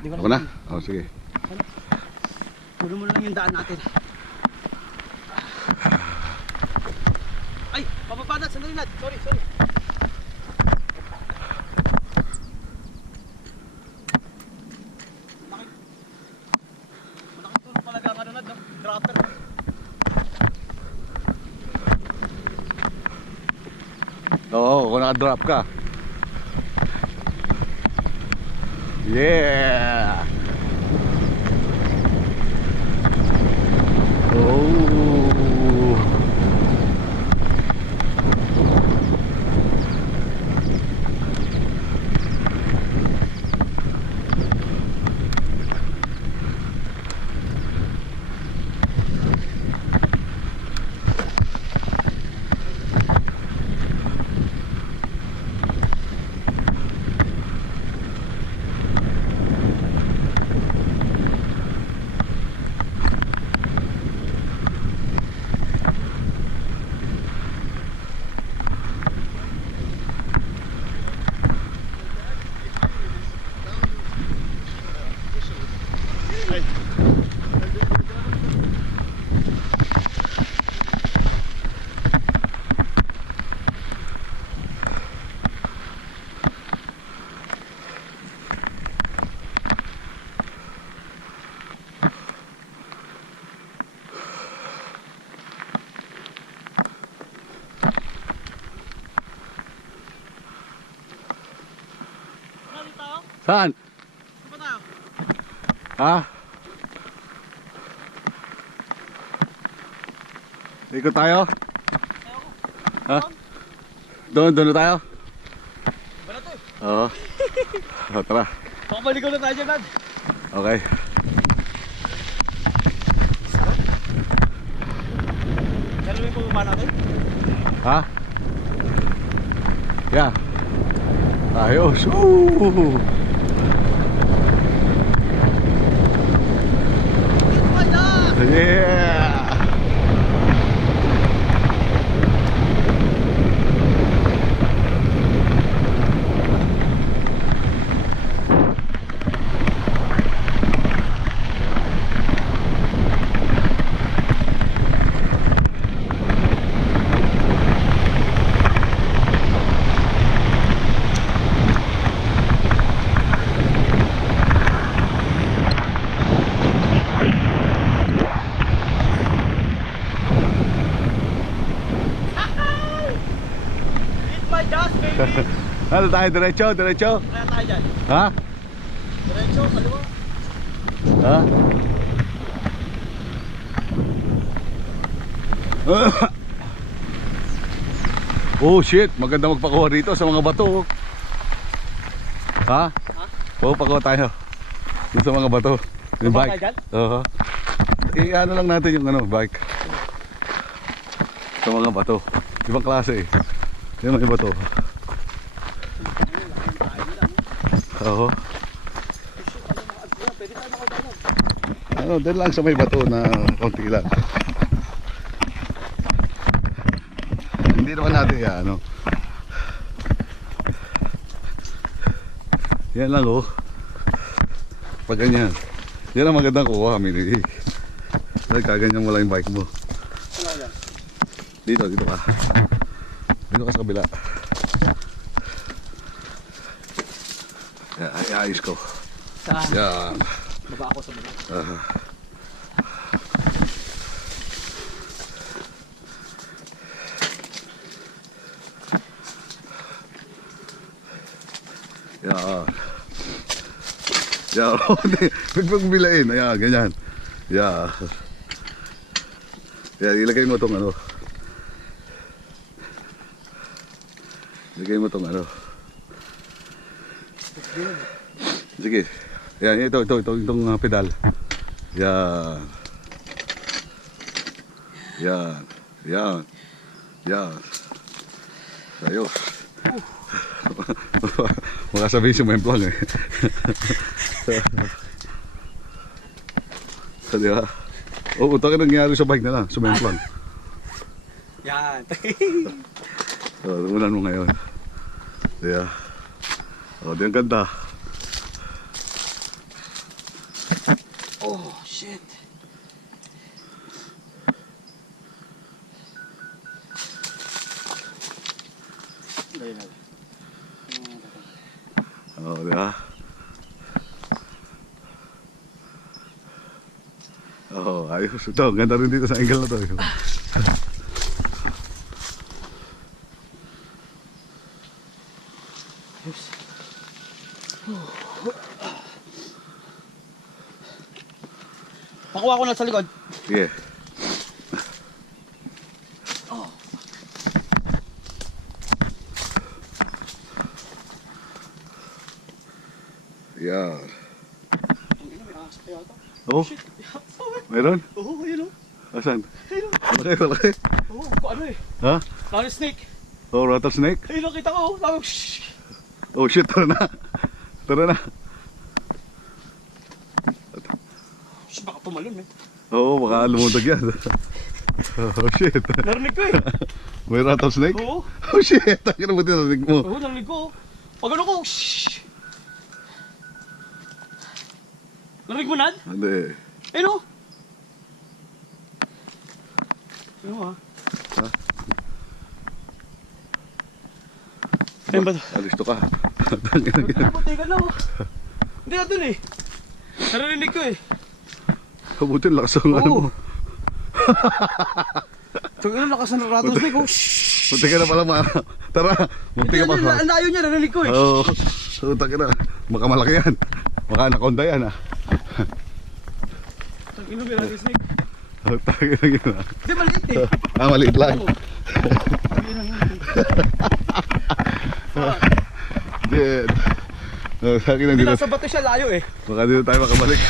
Ako na? Oh, sige. Puno mo lang yung daan natin. Ay, papapadat, sandali lad. Sorry. Malaki tulong talaga ang ano lad, no? Dropper. Oo, kung naka-drop ka. Yeah! Oh! Saan? Saan tayo? Ha? Ikot tayo? Ha? Doon na tayo? Ba na to eh? Oo. Oh, tara. Pakabaligaw na tayo dyan lad. Okay. Kaya naman yung pumama natin? Ha? Yeah. Ayos. Ooh. Yeah. Ano tayo? Diretso? Kaya tayo dyan. Ha? Diretso, kaliwa. Ha? Oh shit, maganda magpakuha rito sa mga bato. Ha? Oo, pakuha tayo. Doon sa mga bato. Yung Pakuha bike. tayo dyan? Oo. Ano lang natin yung bike. Sa mga bato. Ibang klase eh. Yung mga bato. Oo. Pwede tayo makatayo. Ano, doon lang sa may bato na konti lang. Hindi naman natin ano. Yan lang oh. Pag ganyan. Yan ang magandang kuha, mini. Dahil kaganyan mo lang yung bike mo. Dito ka. Dito ka sa kabila. Yan, ayos ko. Saan? Yan. Baba ako sa baba. Yan. Yan. Huwag bilain. Ayan, ganyan. Yan. Yan, ilagay mo itong ano. Ilagay mo itong ano. Sige. Yan, itong pedal. Yan. Yan. Ayos. Baka sabihin sumemplang eh. So, di ba? Oo, ito ka nangyari sa bike na lang, sumemplang. Yan. So, ulan mo ngayon. Di ba? O, di ang ganda. Oh, shit. Dali na. Oo, di ba? Oo, ayos. Ito, ang ganda rin dito sa angle na to. Nakuha ko na sa likod. Sige. Yan. May ahas pa yata. Oh, Shit. meron? Oo, ayun o. Asan? Ayun o. Malaki, malaki. Oo, kung ano eh. Ha? Rattlesnake. Oh, rattlesnake? Ayun, nakita ko. Sabi ko, shhh. Oh shit, tara na. Tara na. Shhh, baka tumalon eh. Oo, baka lumundag yan. Oh shit. Narinig ko eh. May rattlesnake? Oo. Oh shit, ang ina mo tinarinig mo. Oo, narinig ko. Pag ano ko, shhh. Narinig mo, Nad? Hindi. Ayun o. Ayun o, ha? Ha? Ayun ba? Alisto ka. Ano, teka lang. Hindi na dun eh. Narinig ko eh. Kabutin, lakas ang ano mo. Tawag na, lakas ng rattlesnake oh. Shhh. Munti ka na pala Tara, munti ka pa. Ang layo niya, narinig ko eh. Oo. Munti ka na. Baka malaki yan. Baka anaconda yan ah. Tawag na, may rattlesnake. Tagi na yun ah. Hindi, maliit eh. Ah, maliit lang. Oo. Tawag na yun. Shit. Sa akin na Hindi, dito. nasa bato siya layo eh. Baka dito tayo makabalik.